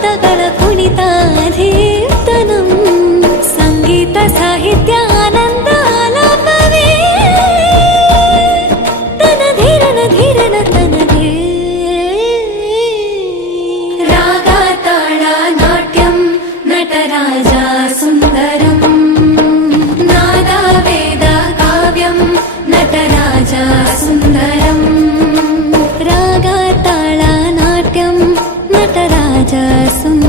ಪದಗಳ ಕುಣಿತಾಧೀರ್ತನಂ ಸಂಗೀತ ಸಾಹಿತ್ಯ ಆನಂದ ಆಲಾಪವೇ ತನ ಧೀರನ ಧೀರನ ತನಗೆ ರಾಗ ತಾಳ ನಾಟ್ಯಂ ನಟರಾಜ ಸುಂದರಂ ನಾದ ವೇದ ಕಾವ್ಯಂ ನಟರಾಜ ಸುಂದರಂ ರಾಗ ತಾಳ ನಾಟ್ಯಂ ನಟರಾಜ ಸುಂದರಂ